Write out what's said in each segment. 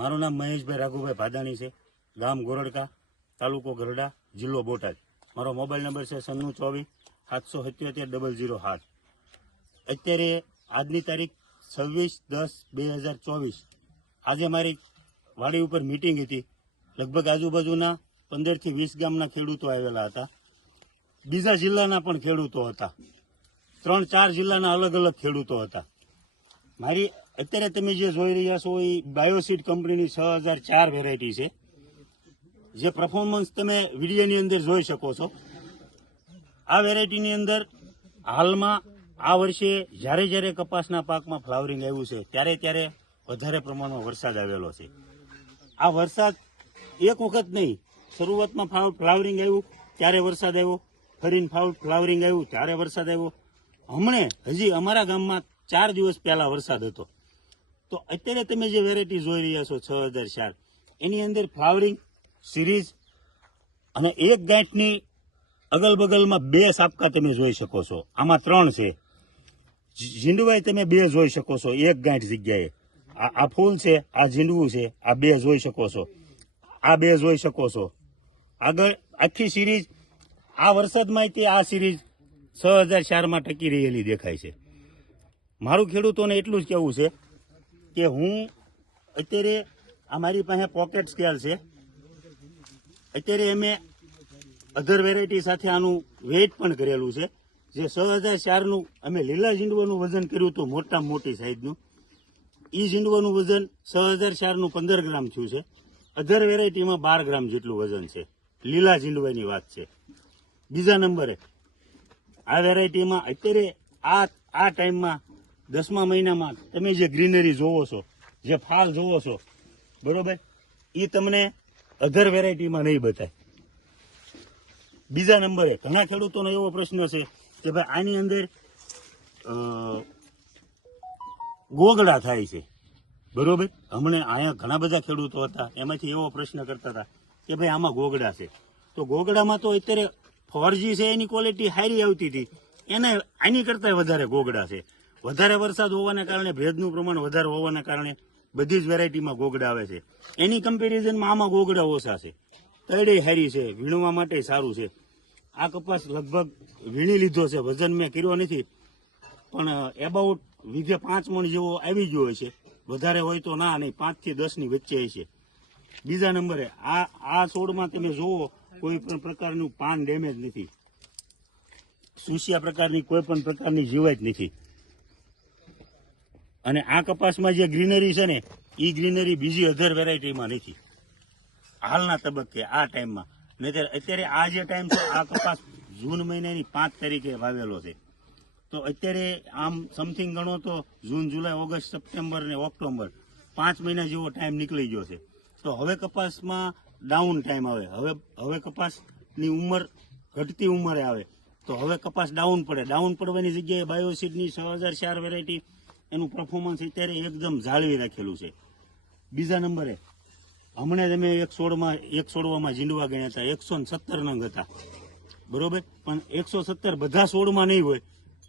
મારું નામ મહેશભાઈ રાઘુભાઈ ભાદાણી છે. ગામ ગોરડકા, તાલુકો ગરડા, જિલ્લો બોટાદ. મારો મોબાઈલ નંબર છે 9424 777 007. અત્યારે આજની તારીખ 26/10/2024. આજે મારી વાડી ઉપર મીટિંગ હતી. લગભગ આજુબાજુના 15 થી 20 ગામના ખેડૂતો આવેલા હતા. બીજા જિલ્લાના પણ ખેડૂતો હતા. 3-4 જિલ્લાના અલગ અલગ ખેડૂતો હતા. મારી અત્યારે તમે જે જોઈ રહ્યા છો એ બાયોસીડ કંપનીની 6004 વેરાયટી છે. જે પરફોર્મન્સ તમે વિડીયોની અંદર જોઈ શકો છો. આ વેરાયટીની અંદર હાલમાં આ વર્ષે જ્યારે જ્યારે કપાસના પાકમાં ફ્લાવરિંગ આવ્યું છે ત્યારે વધારે પ્રમાણમાં વરસાદ આવેલો છે. આ વરસાદ એક વખત નહીં, શરૂઆતમાં ફ્લાવરિંગ આવ્યું ત્યારે વરસાદ આવ્યો, ફરીને ફ્લાવરિંગ આવ્યું ત્યારે વરસાદ આવ્યો. હમણે હજી અમારા ગામમાં 4 દિવસ પહેલા વરસાદ હતો. તો અત્યારે તમે જે વેરાયટી જોઈ રહ્યા છો 6004, એની અંદર ફ્લાવરિંગ સિરીઝ અને એક ગાંઠની અગલ બગલમાં 2 સાપકા તમે જોઈ શકો છો. આમાં 3 છે. ઝીંડવાય તમે 2 જોઈ શકો છો એક ગાંઠ જગ્યાએ. આ ફૂલ છે, આ ઝીંડવું છે, આ 2 જોઈ શકો છો, આ 2 જોઈ શકો છો. આગળ આખી સિરીઝ આ વરસાદમાં આ સિરીઝ 6004માં ટકી રહેલી દેખાય છે. મારું ખેડૂતોને એટલું જ કહેવું છે કે હું અત્યારે આ મારી પાસે પોકેટ સ્કેલ છે. અત્યારે અમે અધર વેરાયટી સાથે આનું વેઇટ પણ કરેલું છે. જે 6004નું અમે લીલા ઝીંડવાનું વજન કર્યું હતું, મોટામાં મોટી સાઈઝનું. એ ઝીંડવાનું વજન 6004નું 15 ગ્રામ થયું છે. અધર વેરાયટીમાં 12 ગ્રામ જેટલું વજન છે. લીલા ઝીંડવાની વાત છે. બીજા નંબરે આ વેરાયટીમાં અત્યારે આ ટાઈમમાં 10મા મહિનામાં તમે જે ગ્રીનરી જોવો છો, જે ફાલ જોવો છો, બરોબર, એ તમને અધર વેરાયટીમાં નહીં બતાય. બીજા નંબરે ઘણા ખેડૂતોનો એવો પ્રશ્ન છે કે ભાઈ આની અંદર ગોગડા થાય છે, બરોબર. હમણાં અહીંયા ઘણા બધા ખેડૂતો હતા, એમાંથી એવો પ્રશ્ન કરતા હતા કે ભાઈ આમાં ગોગડા છે. તો ગોગડામાં તો અત્યારે 4G છે એની ક્વોલિટી સારી આવતી હતી, એને આની કરતાં વધારે ગોગડા છે. વધારે વરસાદ હોવાને કારણે, ભેજનું પ્રમાણ વધારે હોવાને કારણે બધી જ વેરાયટીમાં ગોગડા આવે છે. એની કમ્પેરિઝનમાં આમાં ગોગડા ઓછા છે. તળે હારી છે, વીણવા માટે સારું છે. આ કપાસ લગભગ વીણી લીધો છે, વજન મેં કર્યો નથી, પણ એબાઉટ વીઘે 5 મણ જેવો આવી ગયો હશે. વધારે હોય તો ના, નહીં 5 થી 10 ની વચ્ચે હશે. બીજા નંબરે આ છોડમાં તમે જુઓ કોઈ પણ પ્રકારનું પાન ડેમેજ નથી, સુસિયા પ્રકારની કોઈ પણ પ્રકારની જીવાત નથી. અને આ કપાસમાં જે ગ્રીનરી છે ને, એ ગ્રીનરી બીજી અધર વેરાયટીમાં નથી હાલના તબક્કે, આ ટાઈમમાં. નહીતર અત્યારે આ જે ટાઈમ છે, આ કપાસ જૂન મહિનાની 5 તારીખે વાવેલો છે. તો અત્યારે આમ સમથિંગ ગણો તો જૂન, જુલાઈ, ઓગસ્ટ, સપ્ટેમ્બર ને ઓક્ટોબર 5 મહિના જેવો ટાઈમ નીકળી ગયો છે. તો હવે કપાસમાં ડાઉન ટાઈમ આવે. હવે કપાસની ઉંમર ઘટતી ઉંમરે આવે. તો હવે કપાસ ડાઉન પડે. ડાઉન પડવાની જગ્યાએ બાયોસીડની 6004 વેરાયટી એનું પરફોર્મન્સ અત્યારે એકદમ જાળવી રાખેલું છે. બીજા નંબરે હમણાં તમે એક છોડવામાં ઝીંડવા ગણ્યા હતા, 117 નંગ હતા, બરોબર. પણ 117 બધા છોડમાં નહીં હોય,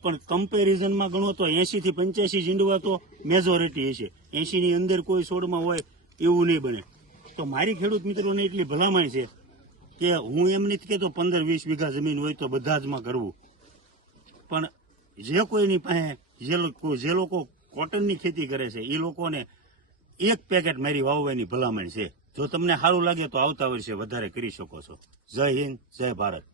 પણ કમ્પેરિઝનમાં ગણો તો 80 થી 85 ઝીંડવા તો મેજોરિટી હશે. 80 ની અંદર કોઈ છોડમાં હોય એવું નહીં બને. તો મારી ખેડૂત મિત્રોને એટલી ભલામણ છે કે હું એમ નથી કહેતો 15-20 વીઘા જમીન હોય તો બધા જમાં કરવું, પણ જે કોઈની પાસે જે લોકો કોટનની ખેતી કરે છે એ લોકોને 1 પેકેટ મારી વાવવાની ભલામણ છે. જો તમને સારું લાગે તો આવતા વર્ષે વધારે કરી શકો છો. જય હિન્દ, જય ભારત.